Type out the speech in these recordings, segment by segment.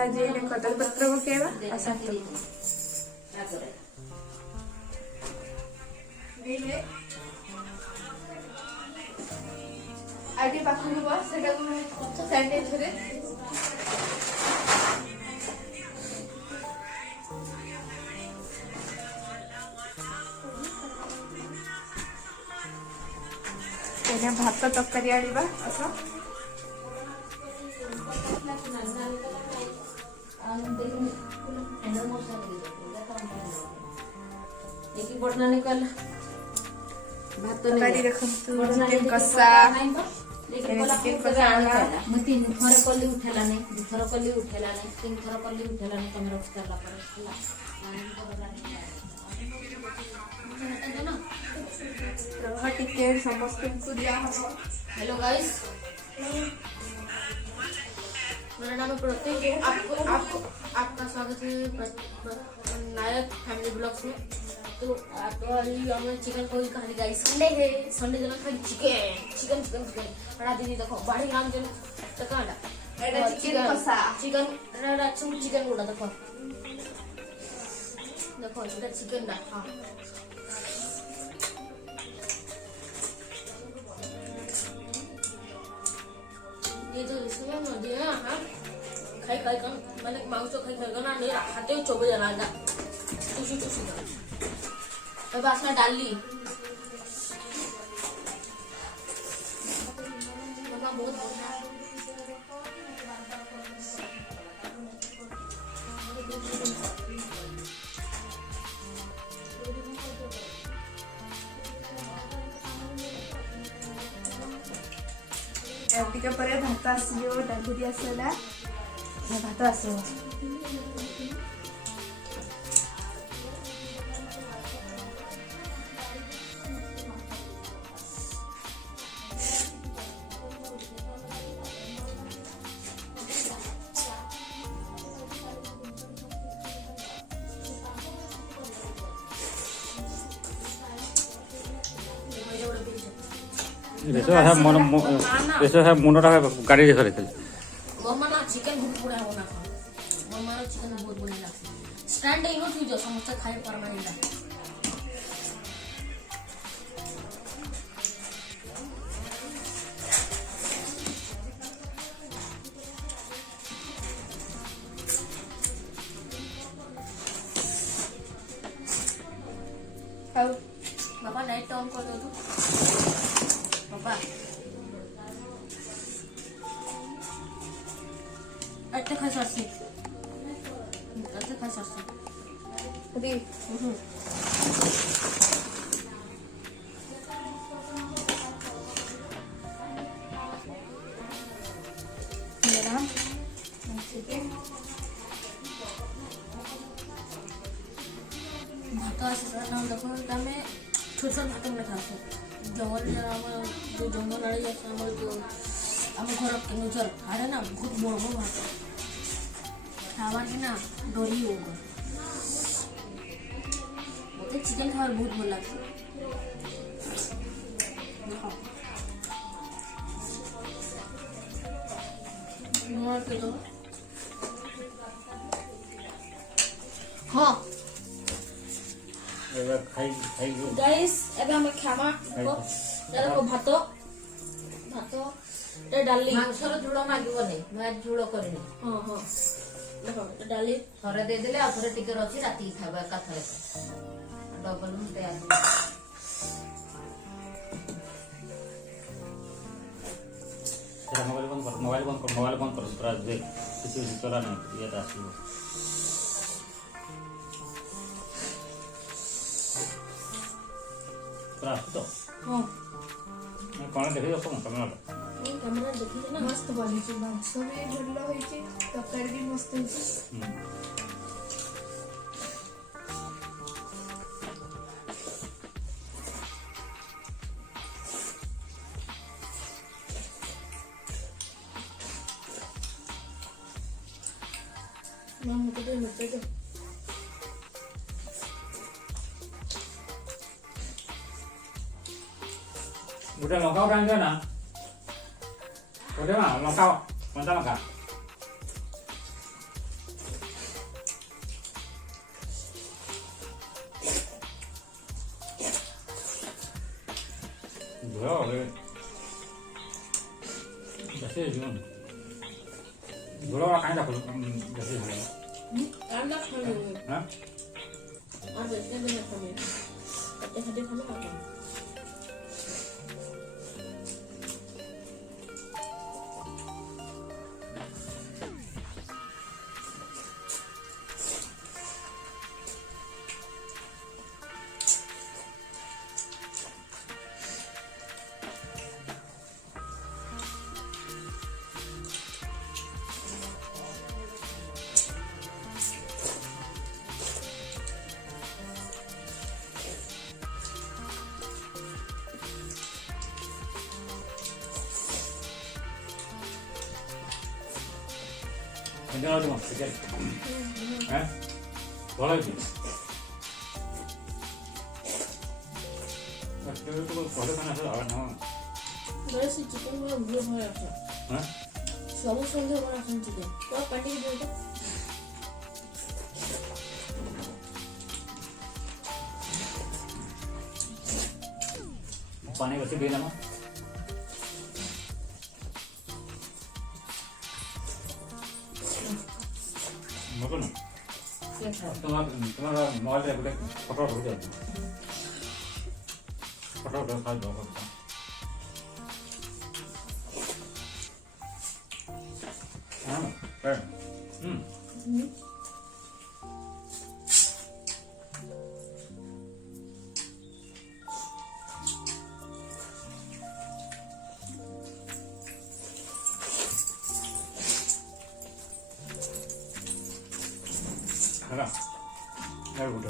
ଆଜି କଦଳୀ ପତ୍ର ପକେଇବା ଆସନ୍ତୁ। ଆଜି ପାଖକୁ ବସ ସେଟାକୁ ସ୍ୟାନିଟାଇଜରରେ ଭାତ ତରକାରୀ ଆଣିବା ଆସ। ତରକାରୀ ଦେଖନ୍ତୁ ଚିକେନ କଷା। ଚିକେନ କଷା ମୁଁ 3 ଥର କଲି ଉଠେଲାନି, 2 ଥର କଲି ଉଠେଲାନି, 3 ଥର କଲି ଉଠେଲାନି। ତମେ ରଖି ସାରିଲା ପରେ ଟିକେ ସମସ୍ତଙ୍କୁ ଦିଆହବ। हेलो गाइस, मेरा नाम है प्रतीक। आपका स्वागत है नायक फैमिली ब्लॉग्स में। तो हमें चिकन कोई कहानी गाइस, संडे है, संडे दिन खाली चिकन चिकन चिकन चिकन। बड़ा दीदी देखो बाड़ी नाम जन तो कांडा एटा चिकन कसा चिकन रेड चिकन गुड़ा देखो देखो इधर चिकन दा। हां ये जो इसमें नदी है हां खाई खाई कर मैंने मांस खाई खाई करना नहीं खाते हो चोबे जलागा टुसु टुसु कर। अब आसना डाली मम्मा बहुत बढ़िया ଟିକେ ପରେ ଭାତ ଆସିଯିବ। ଡାଲି ବି ଆସିଲା, ଭାତ ଆସିବ। eso है मुंडा गाड़ी रे करे मम्मा ना चिकन बहुत बुरा हो ना मम्मा ना चिकन बहुत बुरा लगता स्टैंड इनो थी जो समोसा खाए परमानेंट पापा लाइट ऑन कर दो तो पापा अच्छा खासा सी अच्छा खासा सी अभी मेरा चिकन भात आसे नाम देखो तमे छोट छोट भात में खासो जंगल जो जंगल आड़े जाते हमर जो हम घर केनुझर आड़े ना बहुत बड़ बड़ भात खावा के ना डरी हो गो मते चिकन खावर बहुत भल लागছে नोर के दो हां गाइस एबे हम खामा को देखो भात भात ए डाली मांसर झोल मागिबो नै मैं झोल करिनी। हां हां देखो डाली थरे दे देले आ थरे टिके रछि राती खाबा का थरे डबल में तैयार मोबाइल बंद कर पूरा दे किसी चला नहीं ये आसो पूरा तो हां कौन देखि दो कैमरा कैमरा देखिले ना मस्त बनिଛି। ମାଂସ ବି ଭଲ ହେଇଛି, ତରକାରୀ ବି ମସ୍ତ ହେଇଛି। मां मुझे तो मत दे Udah lokal kan sana? Udah mah lokal, mantap mah. ବେଶୀ ହେଇଯିବ ଗୋଡ଼ କାହିଁ ଦେଖୁ ବେଶୀ ହେଇଯିବ I'm not coming. ହାଁ I'm just not coming. But they had to come out. 괜찮아 좀 어떻게 해? 뭐라지? 그리고 거기 가서 나가나? 그래서 지금은 물어봐야 돼. 너무 손대거나 손지게. 또 빨리 해줘. पानी कैसे देना ना मगन तुम्हारा मोबाइल पे एक फोटो हो जाए फोटो खा दो हाँ 하나, 열부터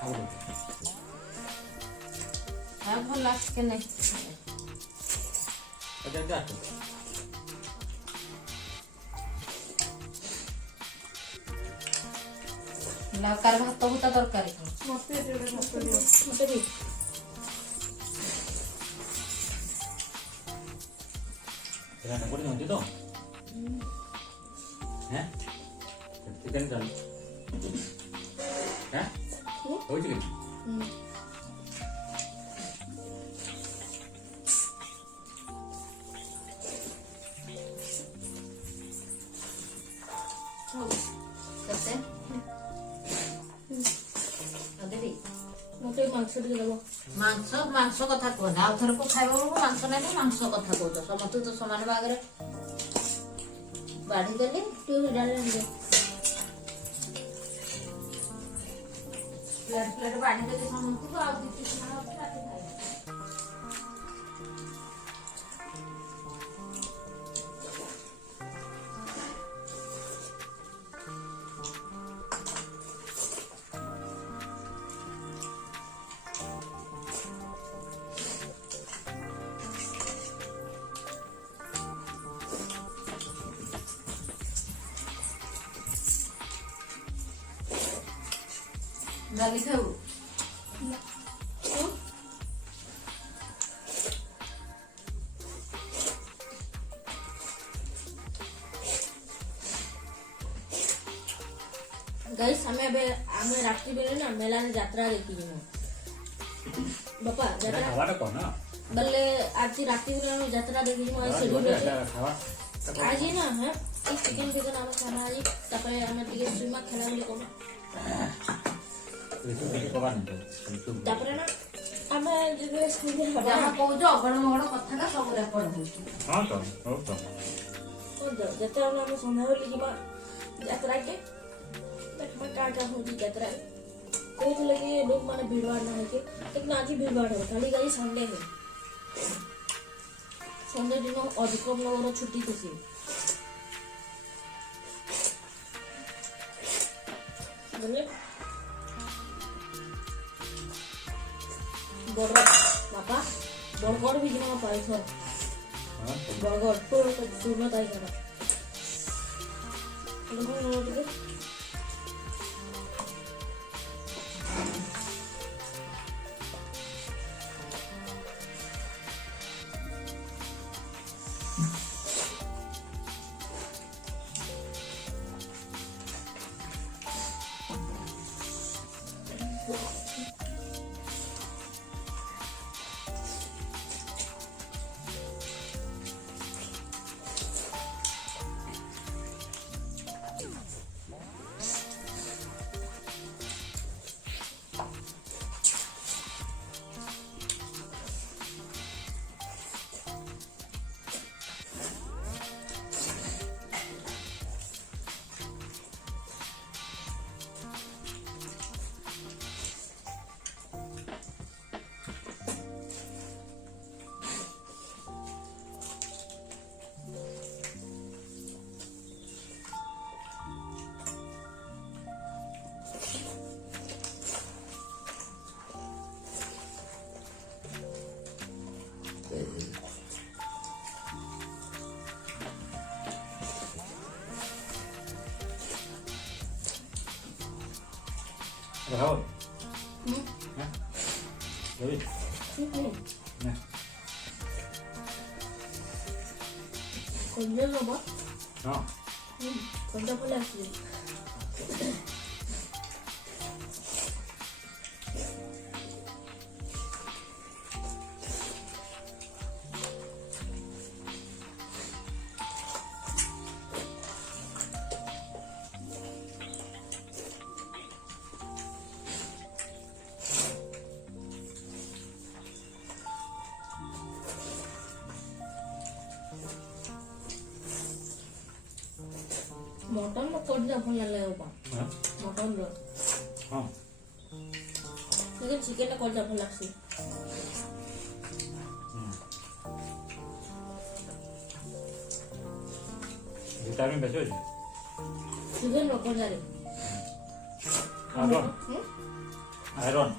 하고. ଭଲ ଲାଗୁଛି ନାଇଁ 어디 앉아? ଲଙ୍କାର ଭାତ ଭୁତା ତରକାରୀ ମୋତେ ଯୋଉଟା ଭାତ ଦିଅ। ମତେ ବି तेरा नंबर नहीं होती तो? हैं? चिकन डाल। हैं? हो चिकन? କେତେ ଦେବି ମତେ ମାଂସ ଟିକେ ଦେବ ମାଂସ କଥା କୁହନି ଆଉ ଥରକୁ ଖାଇବା ବେଳକୁ ମାଂସ ନାହିଁ ମାଂସ କଥା କହୁଛ ସମସ୍ତେ ତ ସମାନ ଭାଗରେ ବାଢି ଦେଲି ଟିକେ ଡାଲି ପ୍ଲେଟ ବାଢି ଦେଲି ସମସ୍ତଙ୍କୁ ଆଉ କିଛି ସମୟ ଅଛି ରାତି ଖାଇବା ଡାଲି ଖାଇବୁ ଗାଇସ୍ ଆମେ ରାତ୍ରି ବେଲେ ନା ମେଳାରେ ଯାତ୍ରା ଦେଖି ଯିବୁ ବାପା ଯାତ୍ରା खावा कौन ना? ବେଲେ ଆଜି ରାତି ବେଲେ ଆମେ ଯାତ୍ରା ଦେଖି ଯିବୁ ଆଜି ସେଠି खावा ଆଜି ନା ହେ ଚିକେନ ଫିକେନ ଆମେ ଖାନା ଆଜି ତାପରେ ଆମେ ଟିକେ ସୁଇମା ଖେଳା ବୋଲି କରୁ itu kau kan itu ତାପରେ ନା ଆମେ ଯିବେ ସ୍କୁଲରେ ଯାହା କହୁଛ ଅଗଡ଼ ମଗଡ଼ କଥାଟା ସବୁ ରେକର୍ଡ ହଉଛି हाँ तो ଯେତେବେଳେ ଆମେ ସନ୍ଧ୍ୟାବେଳେ ଯିବା ଯାତ୍ରାକେ देखा क्या क्या होती यात्रा कहते कि लोग माने भीड़ भाड़ ना है लेकिन आज ही भीड़ भाड़ है खाली गाड़ी संडे है संडे दिन अधिक लोगों छुट्टी खुशी बोले बड़गड़ बापा बड़गड़ भी जिना पाई थो बड़गड़ तो सुनो ताई करा लोगों Raul. Hmm? Nah. David. Sini. Nah. Konja apa? No. Konja apa lagi? Mutton lo konja apa lagi apa? Nah. Mutton lo. Oh. Ini chicken lo konja apa lagi? Vitamin beso aja. Chicken lo konja ni. Iron. Iron.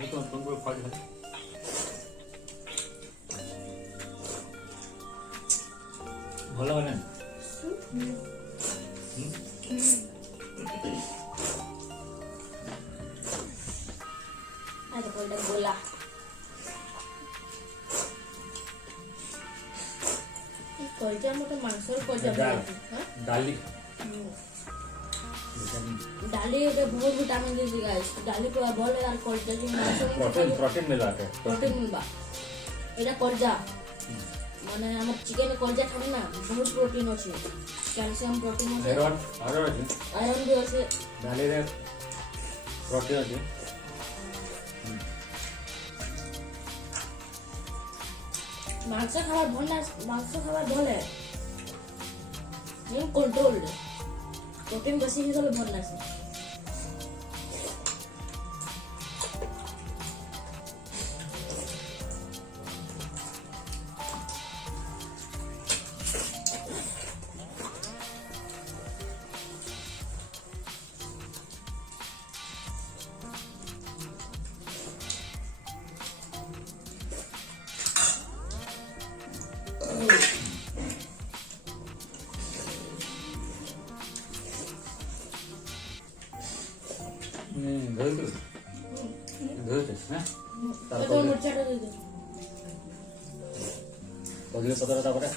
Itu tunggu pagi hari. Bola mana? Ada konja bola. Konja mutton mangsor konja bola. Garlic. डाली के बहुत vitamin दे दी guys डाली को बोल यार कोल्जा जी protein मिल जाता है. Protein मिलबा एटा कोल्जा माने हमर चिकन कोल्जा खाने ना बहुत प्रोटीन अछि कैल्शियम प्रोटीन अछि आयरन भी अछि डाली रे प्रोटीन ଅଛି. मांस खावा भल है ये कंट्रोल प्रोटीन बेसी ही गले भल लागे ଧୋଇଦେସ୍ ନା तो मिर्चा दे दे କଦଳୀ ପତ୍ର ତାପରେ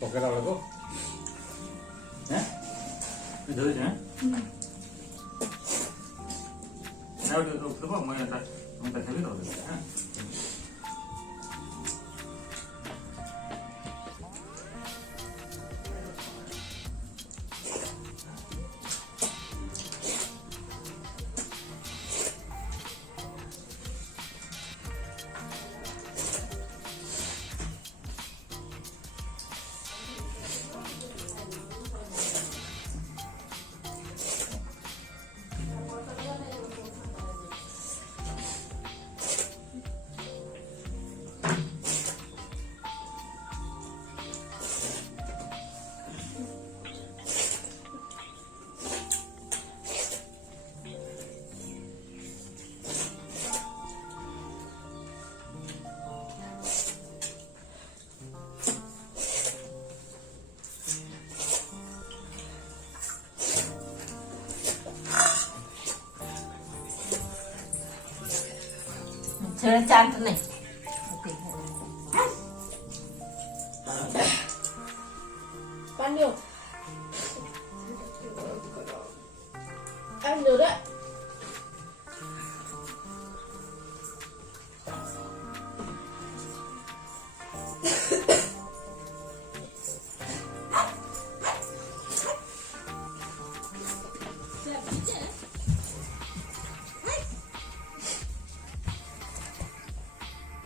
ପକେଇଲା ବେଳକୁ ଧୋଇଛି ନା ଆଉ ଟିକେ ଉଠିବ ମୁଁ ଦେଖେଇବି ରହିଦେବି. ସେଟା ଚାଟ ନାହିଁ Panyo. Ăn được đấy.